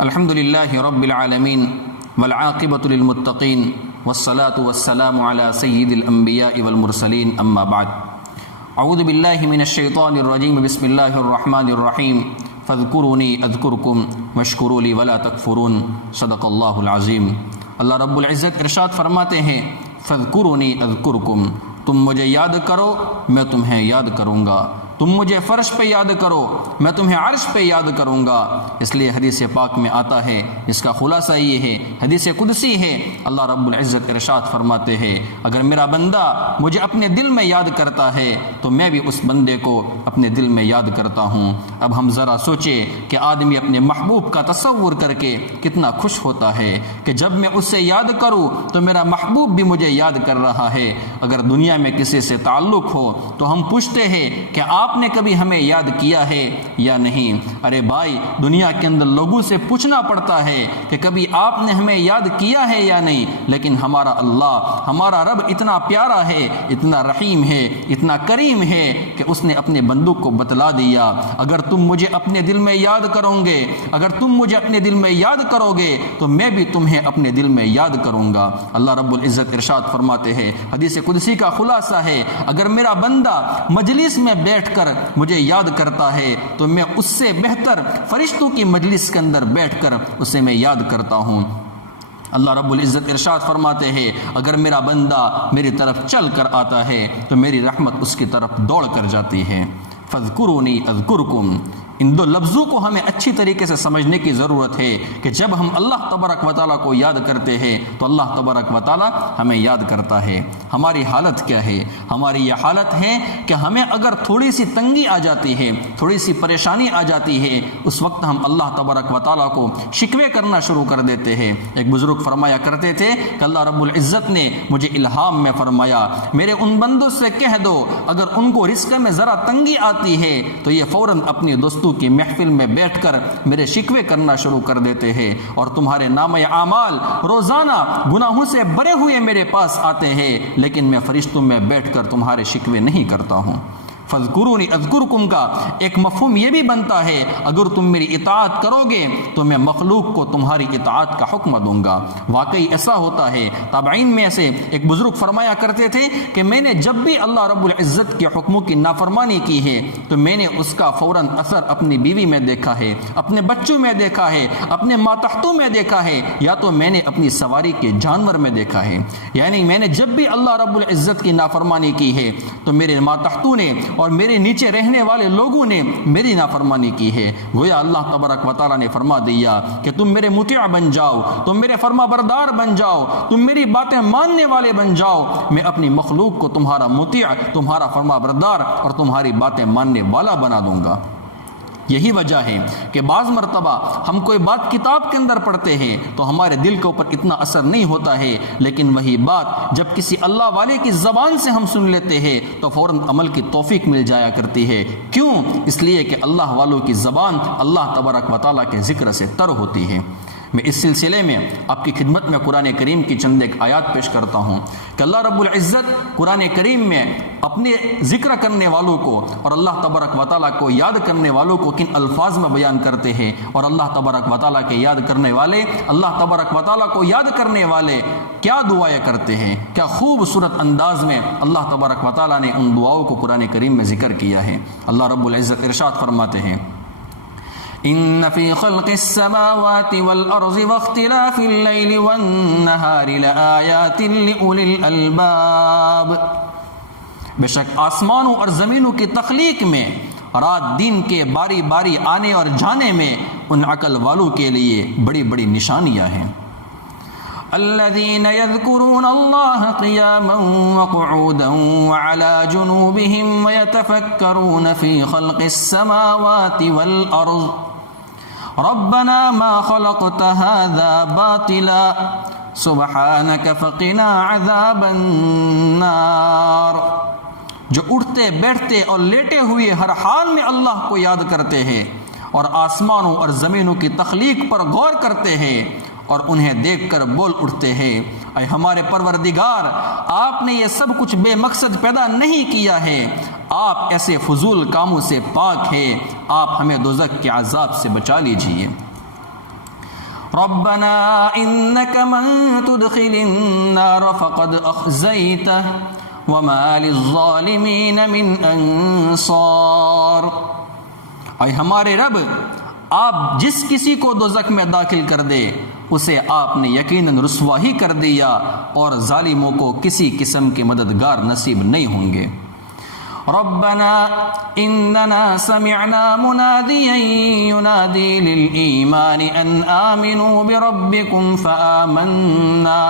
الحمد للہ رب العالمین والعاقبۃ للمتقین والصلاة والسلام علی سید الانبیاء والمرسلین اما بعد اعوذ باللہ من الشیطان الرجیم بسم اللہ الرحمن الرحیم فاذکرونی اذکرکم واشکروا لی ولا تکفرون صدق اللہ العظیم۔ اللہ رب العزت ارشاد فرماتے ہیں فاذکرونی اذکرکم، تم مجھے یاد کرو میں تمہیں یاد کروں گا، تم مجھے فرش پہ یاد کرو میں تمہیں عرش پہ یاد کروں گا۔ اس لیے حدیث پاک میں آتا ہے، اس کا خلاصہ یہ ہے، حدیث قدسی ہے، اللہ رب العزت ارشاد فرماتے ہیں اگر میرا بندہ مجھے اپنے دل میں یاد کرتا ہے تو میں بھی اس بندے کو اپنے دل میں یاد کرتا ہوں۔ اب ہم ذرا سوچیں کہ آدمی اپنے محبوب کا تصور کر کے کتنا خوش ہوتا ہے کہ جب میں اس سے یاد کروں تو میرا محبوب بھی مجھے یاد کر رہا ہے۔ اگر دنیا میں کسی سے تعلق ہو تو ہم پوچھتے ہیں کہ آپ نے کبھی ہمیں یاد کیا ہے یا نہیں؟ ارے بھائی، دنیا کے اندر لوگوں سے پوچھنا پڑتا ہے کہ کبھی آپ نے ہمیں یاد کیا ہے یا نہیں، لیکن ہمارا اللہ، ہمارا رب اتنا پیارا ہے، اتنا رحیم ہے، اتنا کریم ہے کہ اس نے اپنے بندوں کو بتلا دیا اگر تم مجھے اپنے دل میں یاد کرو گے، اگر تم مجھے اپنے دل میں یاد کرو گے تو میں بھی تمہیں اپنے دل میں یاد کروں گا۔ اللہ رب العزت ارشاد فرماتے ہیں، حدیث قدسی کا خلاصہ ہے، اگر میرا بندہ مجلس میں بیٹھ کر مجھے یاد کرتا ہے تو میں اس سے بہتر فرشتوں کی مجلس کے اندر بیٹھ کر اسے میں یاد کرتا ہوں۔ اللہ رب العزت ارشاد فرماتے ہیں اگر میرا بندہ میری طرف چل کر آتا ہے تو میری رحمت اس کی طرف دوڑ کر جاتی ہے۔ فاذکرونی اذکرکم، ان دو لفظوں کو ہمیں اچھی طریقے سے سمجھنے کی ضرورت ہے کہ جب ہم اللہ تبارک و تعالیٰ کو یاد کرتے ہیں تو اللہ تبارک و تعالیٰ ہمیں یاد کرتا ہے۔ ہماری حالت کیا ہے؟ ہماری یہ حالت ہے کہ ہمیں اگر تھوڑی سی تنگی آ جاتی ہے، تھوڑی سی پریشانی آ جاتی ہے، اس وقت ہم اللہ تبارک و تعالیٰ کو شکوے کرنا شروع کر دیتے ہیں۔ ایک بزرگ فرمایا کرتے تھے کہ اللہ رب العزت نے مجھے الہام میں فرمایا میرے ان بندوں سے کہہ دو اگر ان کو رزق میں ذرا تنگی آتی ہے تو یہ فوراً اپنے دوستوں کی محفل میں بیٹھ کر میرے شکوے کرنا شروع کر دیتے ہیں، اور تمہارے نامہ اعمال روزانہ گناہوں سے بھرے ہوئے میرے پاس آتے ہیں، لیکن میں فرشتوں میں بیٹھ کر تمہارے شکوے نہیں کرتا ہوں۔ فاذکرونی اذکرکم کا ایک مفہوم یہ بھی بنتا ہے اگر تم میری اطاعت کرو گے تو میں مخلوق کو تمہاری اطاعت کا حکم دوں گا۔ واقعی ایسا ہوتا ہے۔ تابعین میں سے ایک بزرگ فرمایا کرتے تھے کہ میں نے جب بھی اللہ رب العزت کے حکموں کی نافرمانی کی ہے تو میں نے اس کا فوراً اثر اپنی بیوی میں دیکھا ہے، اپنے بچوں میں دیکھا ہے، اپنے ماتحتوں میں دیکھا ہے، یا تو میں نے اپنی سواری کے جانور میں دیکھا ہے۔ یعنی میں نے جب بھی اللہ رب العزت کی نافرمانی کی ہے تو میرے ماتحتوں نے اور میرے نیچے رہنے والے لوگوں نے میری نافرمانی کی ہے۔ گویا اللہ تبارک و تعالیٰ نے فرما دیا کہ تم میرے مطیع بن جاؤ، تم میرے فرما بردار بن جاؤ، تم میری باتیں ماننے والے بن جاؤ، میں اپنی مخلوق کو تمہارا مطیع، تمہارا فرما بردار اور تمہاری باتیں ماننے والا بنا دوں گا۔ یہی وجہ ہے کہ بعض مرتبہ ہم کوئی بات کتاب کے اندر پڑھتے ہیں تو ہمارے دل کے اوپر اتنا اثر نہیں ہوتا ہے، لیکن وہی بات جب کسی اللہ والے کی زبان سے ہم سن لیتے ہیں تو فوراً عمل کی توفیق مل جایا کرتی ہے۔ کیوں؟ اس لیے کہ اللہ والوں کی زبان اللہ تبارک و تعالیٰ کے ذکر سے تر ہوتی ہے۔ میں اس سلسلے میں آپ کی خدمت میں قرآن کریم کی چند ایک آیات پیش کرتا ہوں کہ اللہ رب العزت قرآن کریم میں اپنے ذکر کرنے والوں کو اور اللہ تبارک و تعالیٰ کو یاد کرنے والوں کو کن الفاظ میں بیان کرتے ہیں، اور اللہ تبارک و تعالیٰ کے یاد کرنے والے، اللہ تبارک و تعالیٰ کو یاد کرنے والے کیا دعائیں کرتے ہیں، کیا خوبصورت انداز میں اللہ تبارک و تعالیٰ نے ان دعاؤں کو قرآن کریم میں ذکر کیا ہے۔ اللہ رب العزت ارشاد فرماتے ہیں ان فی خلق السماوات والارض واختلاف اللیل والنہار لآیات لأولی الالباب، بے شک آسمانوں اور زمینوں کی تخلیق میں، رات دن کے باری باری آنے اور جانے میں ان عقل والوں کے لیے بڑی بڑی نشانیاں ہیں۔ الذين يذكرون الله قياما وقعودا وعلى جنوبهم ويتفكرون في خلق السماوات والأرض ربنا ما خلقت هذا باطلا سبحانك فقنا عذاب النار، جو اٹھتے بیٹھتے اور لیٹے ہوئے ہر حال میں اللہ کو یاد کرتے ہیں اور آسمانوں اور زمینوں کی تخلیق پر غور کرتے ہیں اور انہیں دیکھ کر بول اٹھتے ہیں اے ہمارے پروردگار، آپ نے یہ سب کچھ بے مقصد پیدا نہیں کیا ہے، آپ ایسے فضول کاموں سے پاک ہے، آپ ہمیں دوزخ کے عذاب سے بچا لیجئے۔ ربنا انك من تدخل النار فقد اخزيته وما للظالمين من انصار۔ اے ہمارے رب، آپ جس کسی کو دوزخ میں داخل کر دے اسے آپ نے یقیناً رسوا ہی کر دیا، اور ظالموں کو کسی قسم کے مددگار نصیب نہیں ہوں گے۔ ربنا اننا سمعنا مناديا ينادي للإيمان ان آمنوا بربكم فآمنا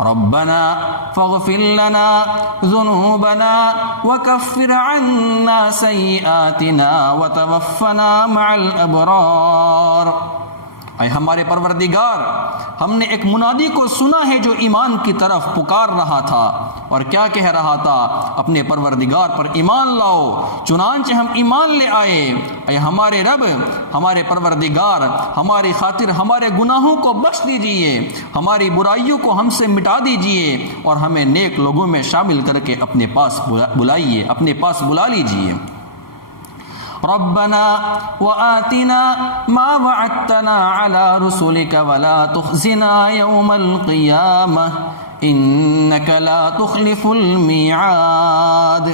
ربنا فاغفر لنا ذنوبنا وكفر عنا سيئاتنا وتوفنا مع الأبرار۔ اے ہمارے پروردگار، ہم نے ایک منادی کو سنا ہے جو ایمان کی طرف پکار رہا تھا، اور کیا کہہ رہا تھا؟ اپنے پروردگار پر ایمان لاؤ، چنانچہ ہم ایمان لے آئے۔ اے ہمارے رب، ہمارے پروردگار، ہماری خاطر ہمارے گناہوں کو بخش دیجئے، ہماری برائیوں کو ہم سے مٹا دیجئے، اور ہمیں نیک لوگوں میں شامل کر کے اپنے پاس بلا لیجئے۔ ربنا وآتنا ما وعدتنا على رسلك ولا تخزنا يوم القيامة إنك لا تخلف الميعاد۔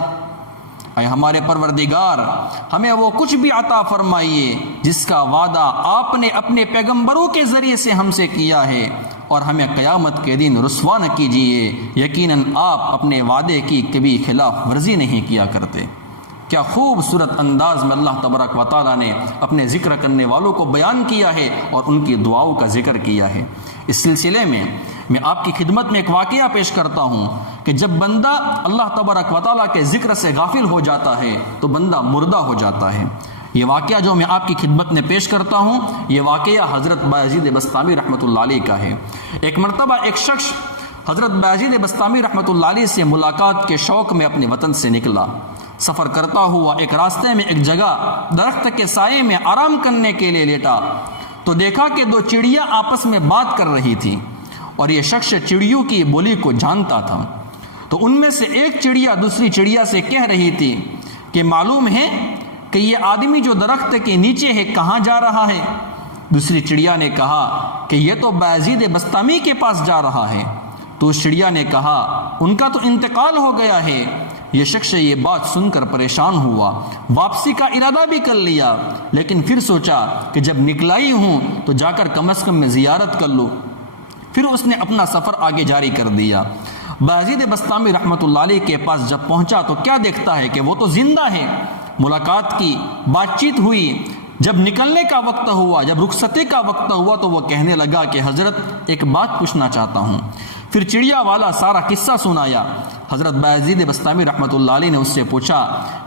اے ہمارے پروردگار، ہمیں وہ کچھ بھی عطا فرمائیے جس کا وعدہ آپ نے اپنے پیغمبروں کے ذریعے سے ہم سے کیا ہے، اور ہمیں قیامت کے دن رسوا نہ کیجیے، یقیناً آپ اپنے وعدے کی کبھی خلاف ورزی نہیں کیا کرتے۔ کیا خوبصورت انداز میں اللہ تبارک و تعالیٰ نے اپنے ذکر کرنے والوں کو بیان کیا ہے اور ان کی دعاؤں کا ذکر کیا ہے۔ اس سلسلے میں آپ کی خدمت میں ایک واقعہ پیش کرتا ہوں کہ جب بندہ اللہ تبارک و تعالیٰ کے ذکر سے غافل ہو جاتا ہے تو بندہ مردہ ہو جاتا ہے۔ یہ واقعہ جو میں آپ کی خدمت میں پیش کرتا ہوں، یہ واقعہ حضرت بایزید بسطامی رحمۃ اللہ علیہ کا ہے۔ ایک مرتبہ ایک شخص حضرت بایزید بسطامی رحمۃ اللہ علیہ سے ملاقات کے شوق میں اپنے وطن سے نکلا۔ سفر کرتا ہوا ایک راستے میں ایک جگہ درخت کے سائے میں آرام کرنے کے لیے لیٹا تو دیکھا کہ دو چڑیاں آپس میں بات کر رہی تھی، اور یہ شخص چڑیوں کی بولی کو جانتا تھا۔ تو ان میں سے ایک چڑیا دوسری چڑیا سے کہہ رہی تھی کہ معلوم ہے کہ یہ آدمی جو درخت کے نیچے ہے کہاں جا رہا ہے؟ دوسری چڑیا نے کہا کہ یہ تو بایزید بسطامی کے پاس جا رہا ہے۔ تو اس چڑیا نے کہا ان کا تو انتقال ہو گیا ہے۔ یہ شخص یہ بات سن کر پریشان ہوا، واپسی کا ارادہ بھی کر لیا، لیکن پھر سوچا کہ جب نکلائی ہوں تو جا کر کم از کم میں زیارت کر لوں۔ پھر اس نے اپنا سفر آگے جاری کر دیا۔ بایزید بسطامی رحمۃ اللہ علیہ کے پاس جب پہنچا تو کیا دیکھتا ہے کہ وہ تو زندہ ہے۔ ملاقات کی، بات چیت ہوئی، جب نکلنے کا وقت ہوا، جب رخصتی کا وقت ہوا تو وہ کہنے لگا کہ حضرت ایک بات پوچھنا چاہتا ہوں۔ پھر چڑیا والا سارا قصہ سنایا۔ حضرت بایزید بسطامی رحمۃ اللہ علیہ نے اس سے پوچھا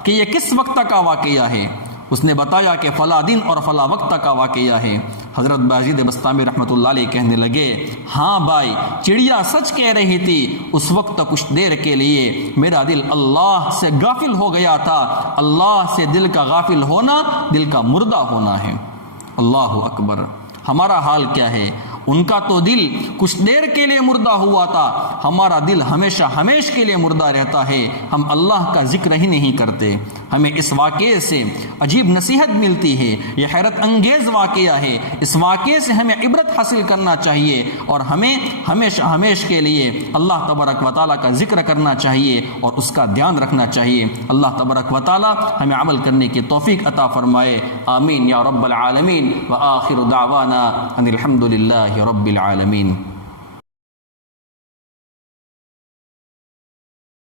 کہ یہ کس وقت کا واقعہ ہے؟ اس نے بتایا کہ فلاں دن اور فلاں وقت کا واقعہ ہے۔ حضرت بایزید بسطامی رحمۃ اللہ علیہ کہنے لگے ہاں بھائی، چڑیا سچ کہہ رہی تھی، اس وقت کچھ دیر کے لیے میرا دل اللہ سے غافل ہو گیا تھا۔ اللہ سے دل کا غافل ہونا دل کا مردہ ہونا ہے۔ اللہ اکبر۔ ہمارا حال کیا ہے؟ ان کا تو دل کچھ دیر کے لیے مردہ ہوا تھا، ہمارا دل ہمیشہ ہمیشہ کے لیے مردہ رہتا ہے۔ ہم اللہ کا ذکر ہی نہیں کرتے۔ ہمیں اس واقعے سے عجیب نصیحت ملتی ہے، یہ حیرت انگیز واقعہ ہے۔ اس واقعے سے ہمیں عبرت حاصل کرنا چاہیے، اور ہمیں ہمیشہ ہمیشہ کے لیے اللہ تبارک و تعالیٰ کا ذکر کرنا چاہیے اور اس کا دھیان رکھنا چاہیے۔ اللہ تبارک و تعالیٰ ہمیں عمل کرنے کی توفیق عطا فرمائے، آمین یا رب العالمین۔ وآخر دعوانا ان الحمد للہ رب العالمین۔